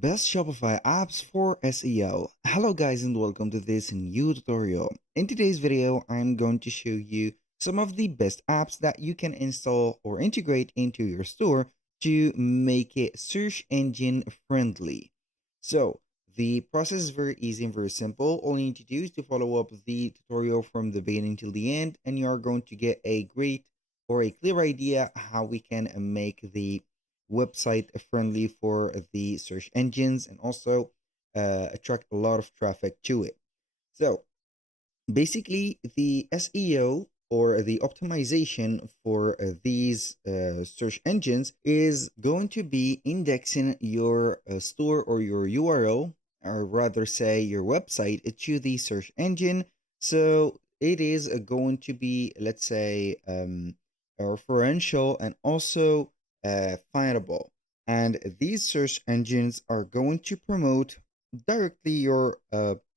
Best Shopify apps for SEO. Hello guys and welcome to this new tutorial. In today's video, I'm going to show you some of the best apps that you can install or integrate into your store to make it search engine friendly. So the process is very easy and very simple. All you need to do is to follow up the tutorial from the beginning till the end, and you are going to get a great or a clear idea how we can make the website friendly for the search engines and also attract a lot of traffic to it. So basically, the SEO or the optimization for these search engines is going to be indexing your store or your URL, or rather say your website, to the search engine. So it is going to be, let's say, referential and also findable. And these search engines are going to promote directly your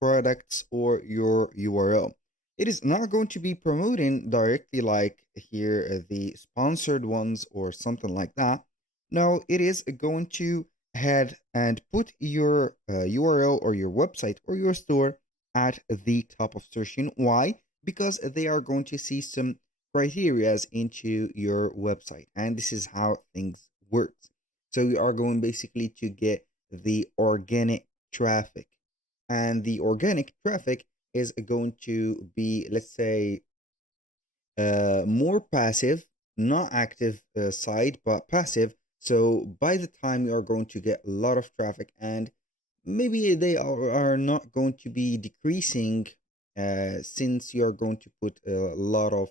products or your URL. It is not going to be promoting directly like here the sponsored ones or something like that. No, it is going to head and put your URL or your website or your store at the top of searching. Why? Because they are going to see some criterias into your website, and this is how things work. So you are going basically to get the organic traffic, and the organic traffic is going to be, let's say, more passive, not active side, but passive. So by the time you are going to get a lot of traffic, and maybe they are not going to be decreasing, since you are going to put a lot of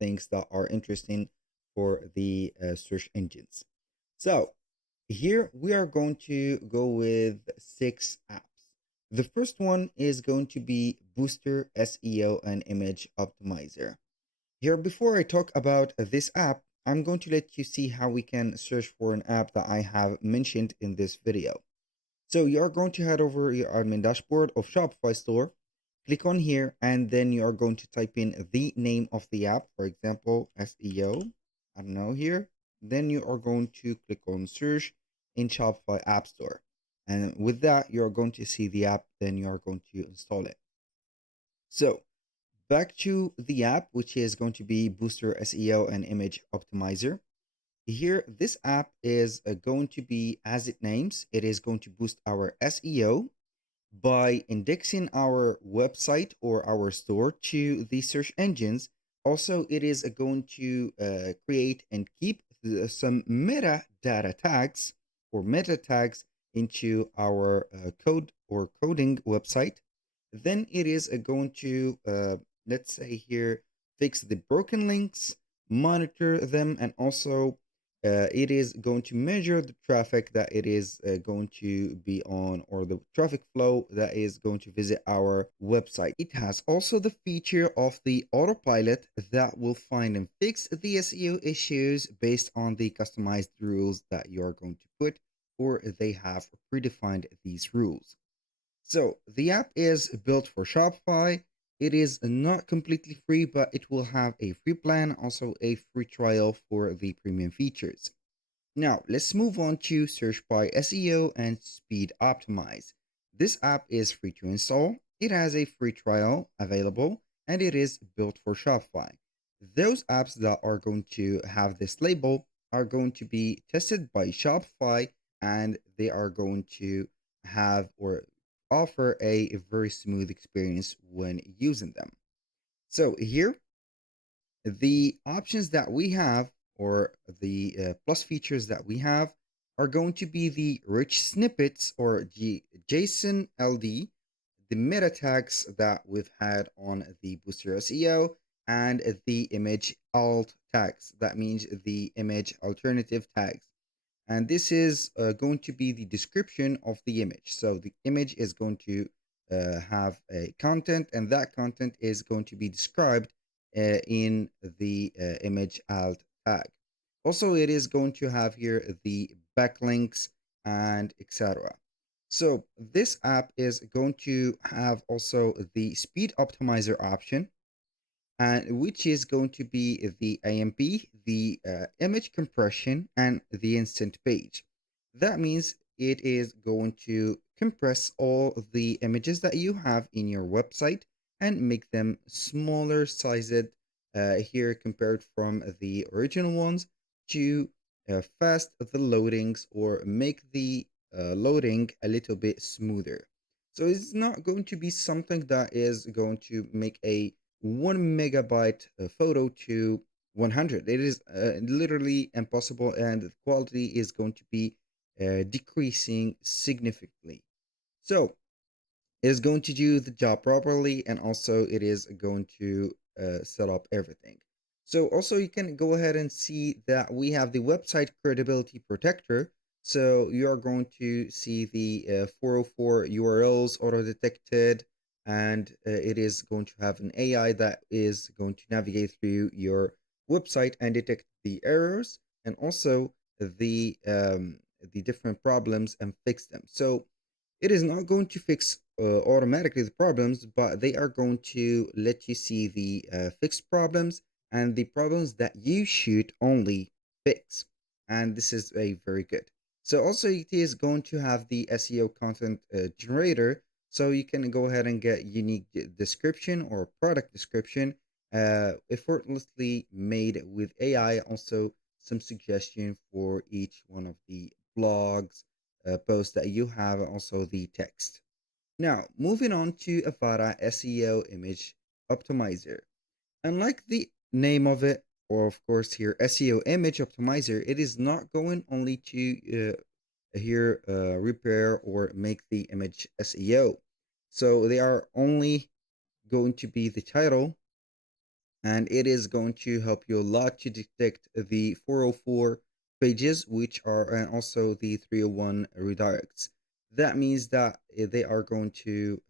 things that are interesting for the search engines. So here we are going to go with 6 apps. The first one is going to be Booster SEO and Image Optimizer. Here, before I talk about this app, I'm going to let you see how we can search for an app that I have mentioned in this video. So you are going to head over your admin dashboard of Shopify store, click on here, and then you are going to type in the name of the app, for example, SEO, I don't know here. Then you are going to click on search in Shopify App Store. And with that, you're going to see the app, then you are going to install it. So back to the app, which is going to be Booster SEO and Image Optimizer. Here, this app is going to be, as it names, it is going to boost our SEO by indexing our website or our store to the search engines. Also, it is going to create and keep some metadata tags or meta tags into our code or coding website. Then it is going to, let's say here, fix the broken links, monitor them, and also it is going to measure the traffic that it is going to be on, or the traffic flow that is going to visit our website. It has also the feature of the autopilot that will find and fix the SEO issues based on the customized rules that you are going to put, or they have predefined these rules. So the app is built for Shopify. It is not completely free, but it will have a free plan, also a free trial for the premium features. Now, let's move on to Search by SEO and Speed Optimize. This app is free to install. It has a free trial available, and it is built for Shopify. Those apps that are going to have this label are going to be tested by Shopify, and they are going to have or offer a very smooth experience when using them. So here, the options that we have, or the plus features that we have, are going to be the rich snippets or JSON LD, the meta tags that we've had on the Booster SEO, and the image alt tags. That means the image alternative tags. And this is going to be the description of the image. So the image is going to have a content, and that content is going to be described in the image alt tag. Also, it is going to have here the backlinks and etc. So this app is going to have also the speed optimizer option, and which is going to be the AMP, the image compression, and the instant page. That means it is going to compress all of the images that you have in your website and make them smaller sized here compared from the original ones to fast the loadings or make the loading a little bit smoother. So it's not going to be something that is going to make a 1 megabyte photo to 100. It is literally impossible, and the quality is going to be decreasing significantly. So is going to do the job properly, and also it is going to set up everything. So also you can go ahead and see that we have the website credibility protector. So you are going to see the 404 URLs auto detected, and it is going to have an AI that is going to navigate through your website and detect the errors and also the different problems and fix them. So it is not going to fix automatically the problems, but they are going to let you see the fixed problems and the problems that you should only fix. And this is a very good. So also it is going to have the SEO content generator. So you can go ahead and get unique description or product description effortlessly made with AI. Also some suggestion for each one of the blogs post that you have, also the text. Now, moving on to Avada SEO Image Optimizer. Unlike the name of it, or of course here SEO Image Optimizer, it is not going only to here repair or make the image SEO. So they are only going to be the title, and it is going to help you a lot to detect the 404 pages, which are and also the 301 redirects. That means that they are going to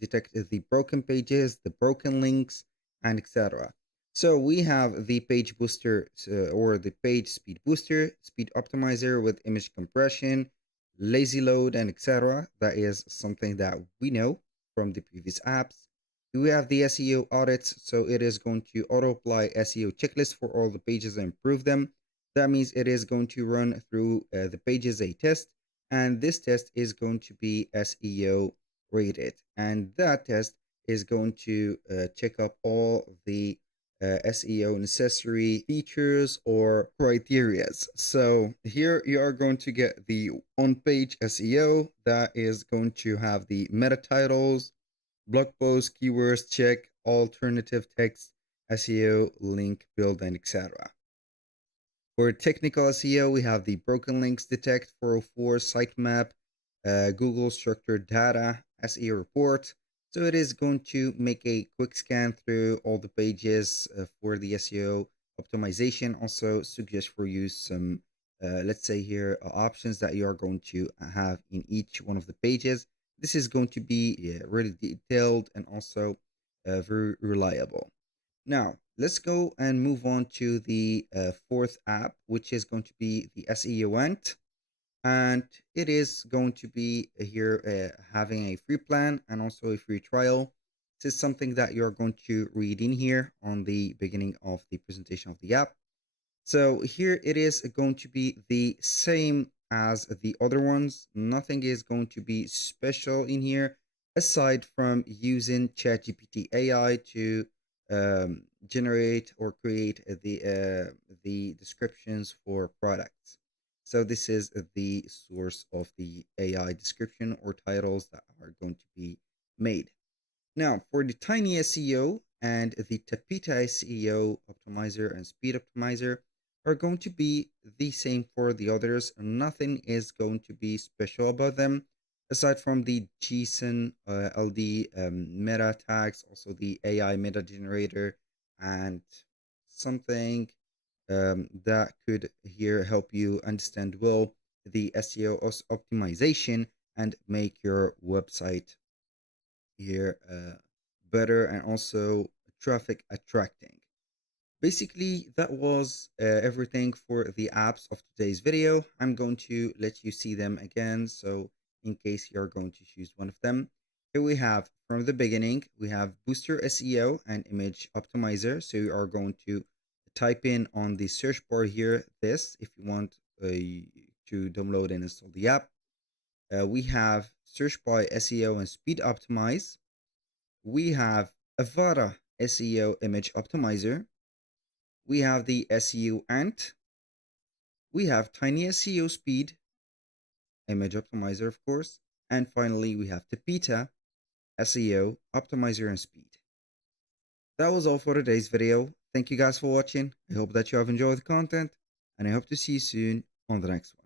detect the broken pages, the broken links, and etc. So we have the page booster or the page speed booster, speed optimizer with image compression, lazy load, and etc. That is something that we know from the previous apps. We have the SEO audits, so it is going to auto apply SEO checklists for all the pages and improve them. That means it is going to run through the pages a test, and this test is going to be SEO rated, and that test is going to check up all the SEO necessary features or criterias. So here you are going to get the on-page SEO that is going to have the meta titles, blog posts, keywords, check, alternative text, SEO, link, build, and etc. For technical SEO, we have the broken links detect, 404, sitemap, Google structured data, SEO report. So it is going to make a quick scan through all the pages for the SEO optimization. Also suggest for you some, let's say here, options that you are going to have in each one of the pages. This is going to be really detailed and also very reliable. Now, let's go and move on to the fourth app, which is going to be the SEO Ant. And it is going to be here having a free plan and also a free trial. This is something that you're going to read in here on the beginning of the presentation of the app. So here it is going to be the same as the other ones. Nothing is going to be special in here aside from using ChatGPT AI to generate or create the descriptions for products. So this is the source of the AI description or titles that are going to be made. Now, for the Tiny SEO and the Tapita SEO optimizer and speed optimizer are going to be the same for the others. Nothing is going to be special about them aside from the JSON LD meta tags, also the AI meta generator, and something that could here help you understand well the SEO optimization and make your website here better and also traffic attracting. Basically, that was everything for the apps of today's video. I'm going to let you see them again, so in case you're going to choose one of them. Here we have, from the beginning, we have Booster SEO and Image Optimizer. So you are going to type in on the search bar here, this, if you want to download and install the app. We have Search by SEO and Speed Optimize. We have Avada SEO Image Optimizer. We have the SEO Ant. We have Tiny SEO Speed Image Optimizer, of course. And finally, we have Tapita SEO Optimizer and Speed. That was all for today's video. Thank you guys for watching. I hope that you have enjoyed the content, and I hope to see you soon on the next one.